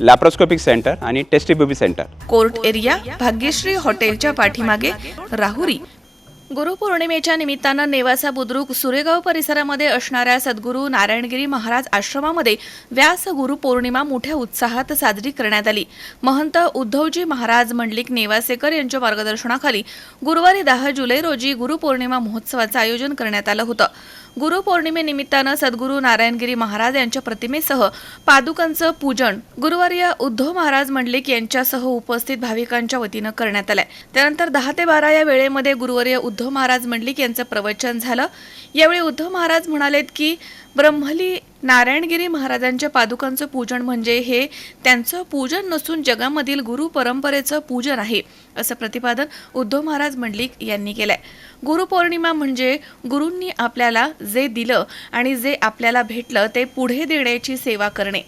Laparoscopic centre आणि test tube baby centre court area Bhagyashree हॉटेलच्या पाठीमागे राहुरी. गुरुपौर्णिमेच्या निमित्तानं नेवासा बुद्रुक सुरेगाव परिसरामध्ये असणाऱ्या सद्गुरू नारायणगिरी महाराज आश्रमामध्ये व्यास गुरुपौर्णिमा मोठ्या उत्साहात साजरी करण्यात आली. महंत उद्धवजी महाराज मंडलिक नेवासेकर यांच्या मार्गदर्शनाखाली गुरुवारी दहा जुलै रोजी गुरुपौर्णिमा महोत्सवाचं आयोजन करण्यात आलं होतं. गुरुपौर्णिमेनिमित्तानं सद्गुरू नारायणगिरी महाराज यांच्या प्रतिमेसह पादुकांचं पूजन गुरुवारी उद्धव महाराज मंडलिक यांच्यासह उपस्थित भाविकांच्या वतीनं करण्यात आलंय. त्यानंतर दहा ते बारा या वेळेमध्ये गुरुवर्य उद्धव महाराज मंडलिक यांचं प्रवचन झालं. यावेळी उद्धव महाराज म्हणालेत की ब्रह्मली नारायणगिरी महाराजांच्या पादुकांचं पूजन म्हणजे हे त्यांचं पूजन नसून जगामधील गुरु परंपरेचं पूजन आहे असं प्रतिपादन उद्धव महाराज मंडलिक यांनी केलंय. गुरुपौर्णिमा म्हणजे गुरूंनी आपल्याला जे दिलं आणि जे आपल्याला भेटलं ते पुढे देण्याची सेवा करणे.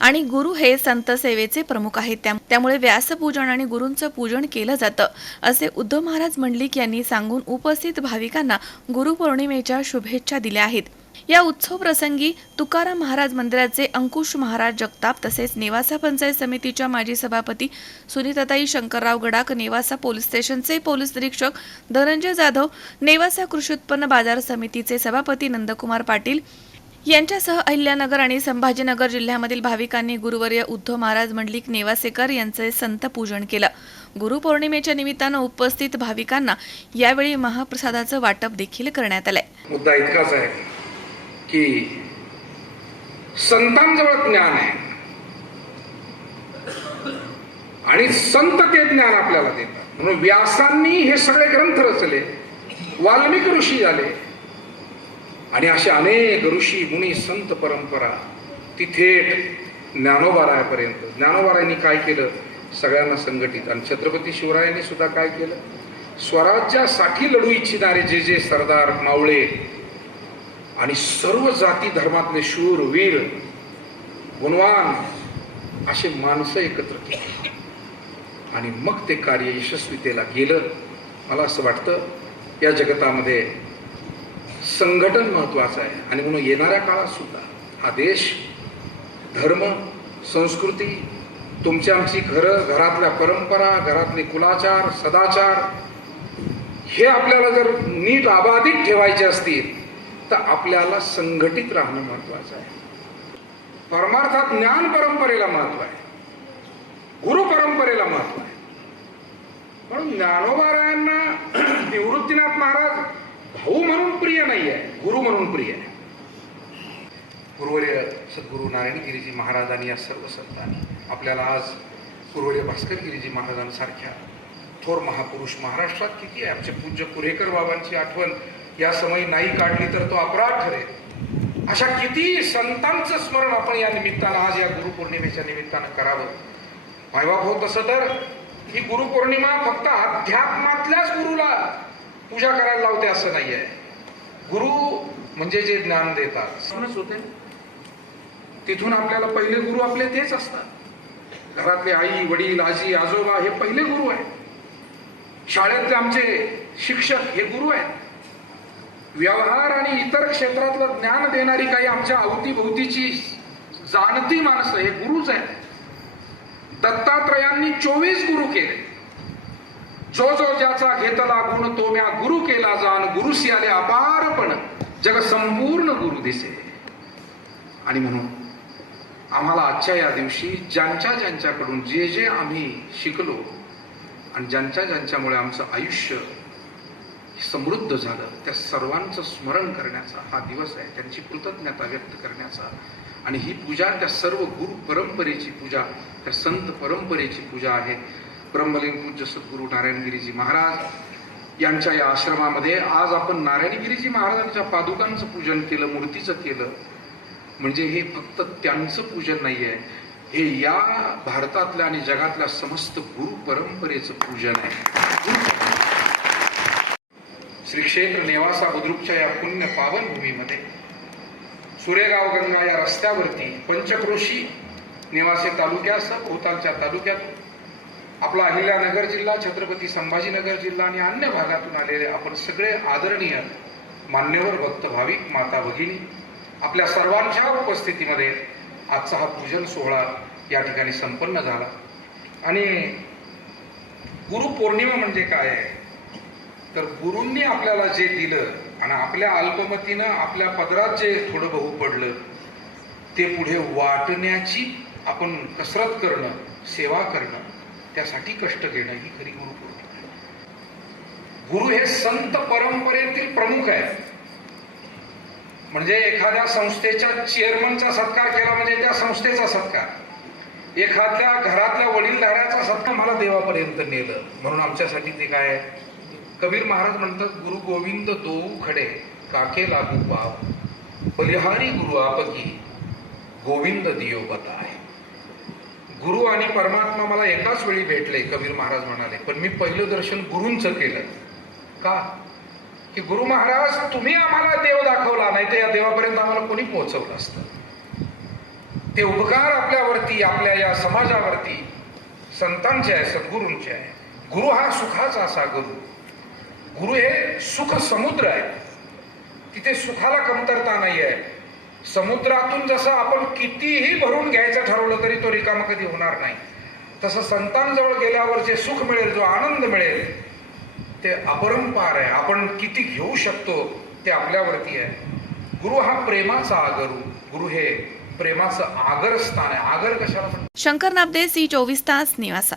आणि गुरु हे संत सेवेचे प्रमुख आहेत त्या- त्यामुळे व्यासपूजन आणि गुरूंचं पूजन केलं जातं असे उद्धव महाराज मंडलिक यांनी सांगून उपस्थित भाविकांना गुरुपौर्णिमेच्या शुभेच्छा दिल्या आहेत. या उत्सव प्रसंगी तुकाराम महाराज मंदिराचे अंकुश महाराज जगताप तसेच नेवासा पंचायत समितीच्या माजी सभापती सुनीताताई शंकरराव गडाक नेवासा पोलीस स्टेशनचे पोलीस निरीक्षक धनंजय जाधव नेवासा कृषी उत्पन्न बाजार समितीचे सभापती नंदकुमार पाटील यांच्यासह अहिल्यानगर आणि संभाजीनगर जिल्ह्यामधील भाविकांनी गुरुवर्य उद्धव महाराज मंडलिक नेवासेकर यांचे संत पूजन केलं. गुरुपौर्णिमेच्या निमित्तानं उपस्थित भाविकांना यावेळी महाप्रसादाचं वाटप देखील करण्यात आलंय. मुद्दा इतकाच आहे. की संतांजवळ ज्ञान आहे. आणि संत ते ज्ञान आपल्याला देतात. म्हणून व्यासांनी हे सगळे ग्रंथ रचले वाल्मिक ऋषी झाले. आणि असे अनेक ऋषी मुनी संत परंपरा ती थेट ज्ञानोबारायापर्यंत. ज्ञानोबारायांनी काय केलं? सगळ्यांना संघटित. आणि छत्रपती शिवरायांनी सुद्धा काय केलं? स्वराज्यासाठी लढू इच्छिणारे जे जे सरदार मावळे आणि सर्व जाती धर्मातले शूर वीर गुणवान असे माणसं एकत्र केली. आणि मग ते कार्य यशस्वीतेला गेलं. मला असं वाटतं या जगतामध्ये संघटन महत्वाचं आहे. आणि म्हणून येणाऱ्या काळात सुद्धा हा देश धर्म संस्कृती तुमची आमची घरं घरातल्या परंपरा घरातले कुलाचार सदाचार हे आपल्याला जर नीट अबाधित ठेवायचे असतील तर आपल्याला संघटित राहणं महत्वाचं आहे. परमार्थात ज्ञान परंपरेला महत्त्व आहे. गुरु परंपरेला महत्त्व आहे. म्हणून ज्ञानोबारायांना निवृत्तीनाथ महाराज भाऊ म्हणून प्रिय नाही आहे गुरु म्हणून प्रिय आहे. गुरुवर्य सद्गुरू नारायणगिरीजी महाराजांनी या सर्व संतांनी आपल्याला आज गुरुवर्य भास्करगिरीजी महाराजांसारख्या थोर महापुरुष महाराष्ट्रात किती आहे? आमचे पूज्य कुरेकर बाबांची आठवण या समयी नाही काढली तर तो अपराध ठरेल. अशा किती संतांचं स्मरण आपण या निमित्तानं आज या गुरुपौर्णिमेच्या निमित्तानं करावं. मायबाप हो तसं तर ही गुरुपौर्णिमा फक्त अध्यात्मातल्याच गुरुला पूजा करायला लावते असं नाही आहे गुरु म्हणजे जे ज्ञान देतात. म्हणूनच होते. तिथून आपल्याला पहिले गुरु आपले तेच असतात. घरातले आई वडील आजी आजोबा हे पहिले गुरु आहेत. शाळेतले आमचे शिक्षक हे गुरु आहेत. व्यवहार आणि इतर क्षेत्रातलं ज्ञान देणारी काही आमच्या अवतीभोवतीची जाणती माणसं हे गुरुच आहेत. दत्तात्रयांनी चोवीस गुरु केले. जो जो ज्याचा घेतला गुण तो म्या गुरु केला जाण गुरुसी आले अपारपण जग संपूर्ण गुरु दिसे. आणि म्हणून आम्हाला आजच्या या दिवशी ज्यांच्या ज्यांच्याकडून जे जे आम्ही शिकलो आणि ज्यांच्या ज्यांच्यामुळे आमचं आयुष्य समृद्ध झालं. त्या सर्वांचं स्मरण करण्याचा हा दिवस आहे. त्यांची कृतज्ञता व्यक्त करण्याचा. आणि ही पूजा त्या सर्व गुरु परंपरेची पूजा त्या संत परंपरेची पूजा आहे. ब्रह्मलिंग पूज्य सद्गुरू नारायणगिरीजी महाराज यांच्या या आश्रमामध्ये आज आपण नारायणगिरीजी महाराजांच्या पादुकांचं पूजन केलं मूर्तीचं केलं. म्हणजे हे फक्त त्यांचं पूजन नाही आहे. हे या भारतातल्या आणि जगातल्या समस्त गुरु परंपरेचं पूजन आहे. श्री क्षेत्र नेवासा बुद्रुकच्या या पुण्य पावन भूमीमध्ये सुरेगाव गंगा या रस्त्यावरती पंचक्रोशी नेवासे तालुक्यासह भोवतालच्या तालुक्यात आपला अहिल्यानगर जिल्हा छत्रपती संभाजीनगर जिल्हा आणि अन्य भागातून आलेले आपण सगळे आदरणीय मान्यवर भक्त भाविक माता भगिनी आपल्या सर्वांच्या उपस्थितीमध्ये आजचा हा पूजन सोहळा या ठिकाणी संपन्न झाला. आणि गुरुपौर्णिमा म्हणजे काय आहे? तर गुरूंनी आपल्याला जे दिलं आणि आपल्या अल्पमतीनं आपल्या पदरात जे थोडं बहु पडलं ते पुढे वाटण्याची आपण कसरत करणं सेवा करणं त्यासाठी कष्ट घेणं ही खरी गुरुपौर्णिमा गुरु हे संत परंपरेतील प्रमुख आहेत. म्हणजे एखाद्या संस्थेच्या चेअरमनचा सत्कार केला म्हणजे त्या संस्थेचा सत्कार. एखाद्या घरातल्या वडीलधाऱ्याचा सत्कार मला देवापर्यंत नेलं. म्हणून आमच्यासाठी ते काय आहे? कबीर महाराज म्हणतात गुरु गोविंद दो खडे काके लागू पाव बलिहारी गुरु आपकी गोविंद दियो बताय गुरु आणि परमात्मा मला एकाच वेळी भेटले कबीर महाराज म्हणाले. पण मी पहिलं दर्शन गुरूंचं केलं. का? की गुरु महाराज तुम्ही आम्हाला देव दाखवला नाही तर या देवापर्यंत आम्हाला कोणी पोहोचवलं असतं? ते उपकार आपल्यावरती आपल्या या समाजावरती संतांचे आहे सद्गुरूंचे आहे गुरु हा सुखाचा असा गुरु. गुरु हे सुख समुद्र आहे. तिथे सुखाला कमतरता नाही आहे समुद्रातून जसं आपण कितीही भरून घ्यायचं ठरवलं तरी तो रिकामा कधी होणार नाही. तसं संतांजवळ गेल्यावर जे सुख मिळेल जो आनंद मिळेल ते अपरंपार आहे. आपण किती घेऊ शकतो ते आपल्यावरती आहे. गुरु हा प्रेमाचा आगरू. गुरु हे प्रेमाचं आगरस्थान आहे. आगर कशाला शंकर नाबदे सी चोवीस तास निवासा